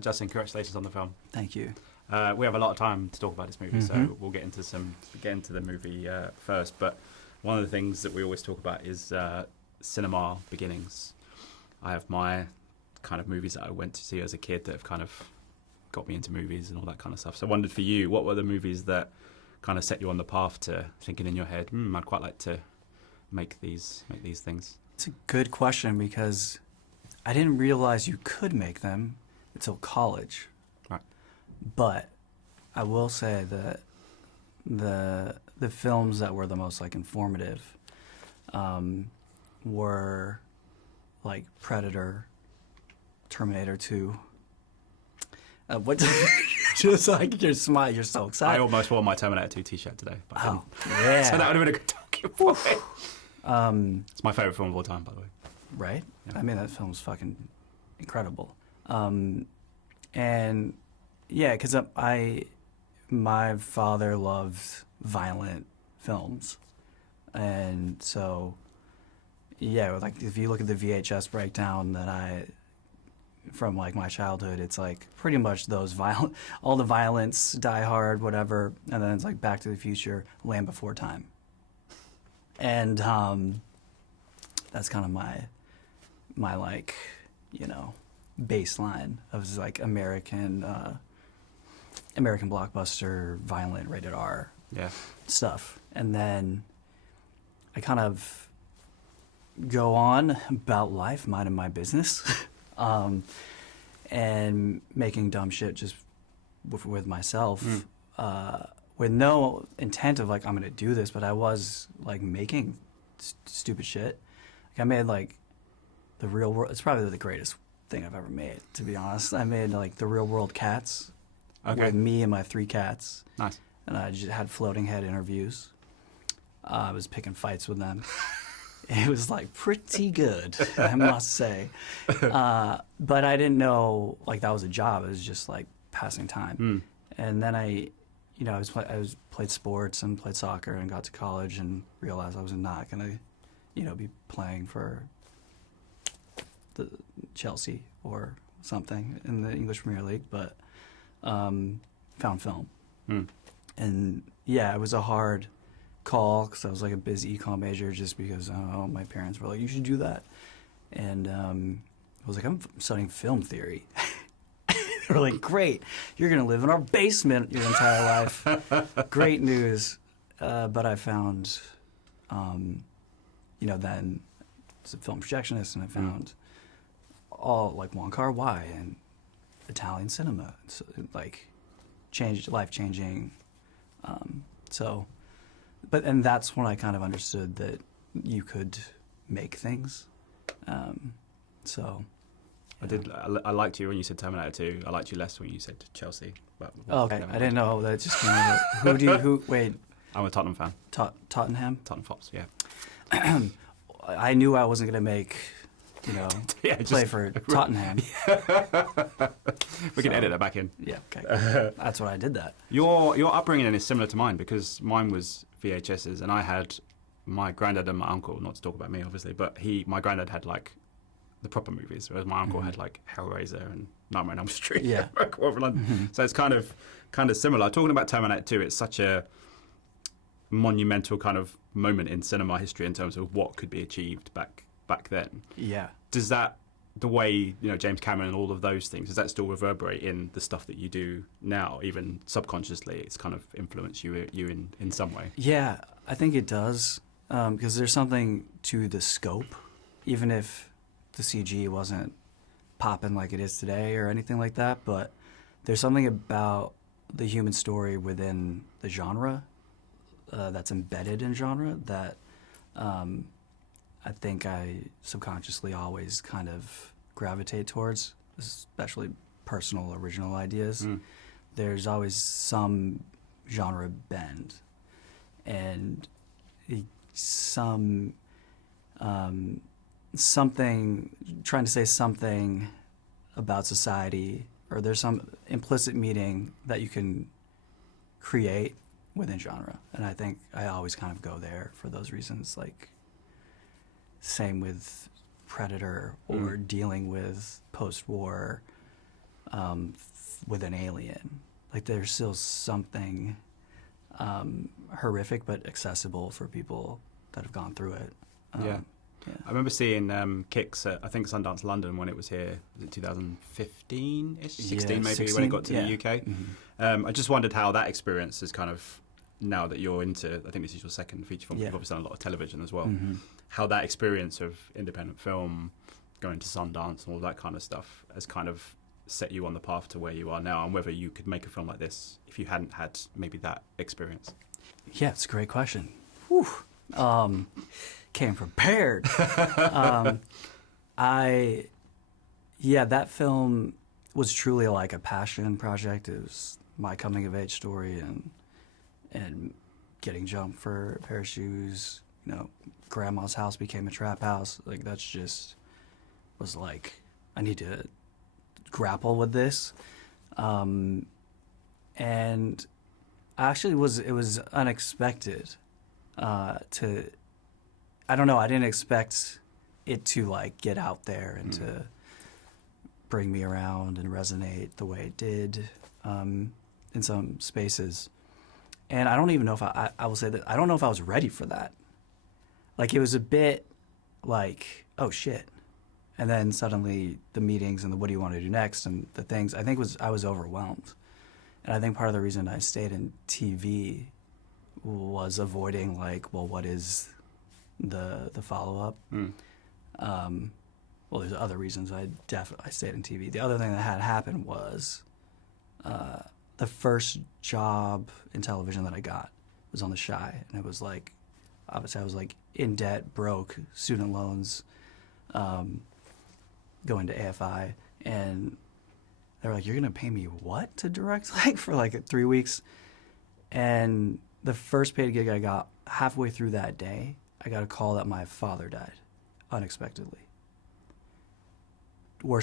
Justin, congratulations on the film. Thank you. We have a lot of time to talk about this movie, so we'll get into the movie first. But one of the things that we always talk about is cinema beginnings. I have my kind of movies that I went to see as a kid that have kind of got me into movies and all that kind of stuff. So I wondered for you, what were the movies that kind of set you on the path to thinking in your head, I'd quite like to make these things? It's a good question because I didn't realize you could make them until college. Right. But I will say that the films that were the most like informative were like Predator, Terminator 2. What? Just like your smile, you're so excited. I almost wore my Terminator 2 t-shirt today. But yeah. So that would have been a good talking point. It's my favourite film of all time, by the way. Right? Yeah. I mean, that film's fucking incredible. And yeah, because my father loved violent films. And so, yeah, like if you look at the VHS breakdown from like my childhood, it's like pretty much those all the violence, Die Hard, whatever, and then it's like Back to the Future, Land Before Time. And that's kind of my like, baseline of like American blockbuster, violent, rated R stuff. And then I kind of go on about life, minding my business, and making dumb shit just with myself, with no intent of like, I'm going to do this, but I was like making stupid shit. Like I made like The Real World. It's probably the greatest thing I've ever made, to be honest. I made like The Real World Cats with me and my 3 cats. Nice. And I just had floating head interviews. I was picking fights with them. It was like pretty good, I must say. But I didn't know like that was a job. It was just like passing time. And then I played sports and played soccer and got to college and realized I was not going to, be playing for the Chelsea or something in the English Premier League, but found film. And yeah, it was a hard call because I was like a busy econ major just because my parents were like, you should do that. And I was like, I'm studying film theory. They were like, great, you're going to live in our basement your entire life. Great news. But I found, then as a film projectionist, and I found all like Wong Kar-wai and Italian cinema. It's like life-changing. And that's when I kind of understood that you could make things. I liked you when you said Terminator 2. I liked you less when you said Chelsea. But okay, I didn't know that just came out. Wait. I'm a Tottenham fan. Tottenham? Tottenham Fops, yeah. I knew I wasn't going to make, play for Tottenham. We can edit that back in. Yeah, okay. That's why I did that. Your upbringing is similar to mine because mine was VHSs, and I had my granddad and my uncle, not to talk about me obviously, but my granddad had like the proper movies, whereas my uncle had like Hellraiser and Nightmare on Elm Street. Yeah. So it's kind of similar. Talking about Terminator 2, it's such a monumental kind of moment in cinema history in terms of what could be achieved back then. Yeah. Does that, the way James Cameron and all of those things, does that still reverberate in the stuff that you do now, even subconsciously? It's kind of influenced you in some way. Yeah, I think it does, because there's something to the scope, even if the CG wasn't popping like it is today or anything like that. But there's something about the human story within the genre that's embedded in genre that I think I subconsciously always kind of gravitate towards, especially personal, original ideas. There's always some genre bend and something, trying to say something about society, or there's some implicit meaning that you can create within genre. And I think I always kind of go there for those reasons, like same with Predator or dealing with post-war with an alien. Like there's still something horrific but accessible for people that have gone through it. Yeah. I remember seeing Kicks at, I think, Sundance London when it was here. Was it 2015-ish? 16 maybe, 16, when it got to yeah. the UK. I just wondered how that experience is kind of, now that you're into, I think this is your second feature film, Yeah. you've obviously done a lot of television as well, how that experience of independent film, going to Sundance and all that kind of stuff has kind of set you on the path to where you are now, and whether you could make a film like this if you hadn't had maybe that experience. Yeah, it's a great question. Whew. Came prepared. That film was truly like a passion project. It was my coming of age story and getting jumped for a pair of shoes. You know, grandma's house became a trap house. Like that's just was like, I need to grapple with this. And actually it was unexpected I don't know, I didn't expect it to like get out there and to bring me around and resonate the way it did in some spaces. And I don't even know if I will say that, I don't know if I was ready for that. Like it was a bit like, oh shit. And then suddenly the meetings and the what do you want to do next and the things, I was overwhelmed. And I think part of the reason I stayed in TV was avoiding like, well, what is the follow-up? Well, there's other reasons I stayed in TV. The other thing that had happened was the first job in television that I got was on The Chi, and it was like, obviously I was like in debt, broke, student loans, going to AFI, and they were like, "You're gonna pay me what to direct like for like 3 weeks?" And the first paid gig I got, halfway through that day, I got a call that my father died unexpectedly. Worst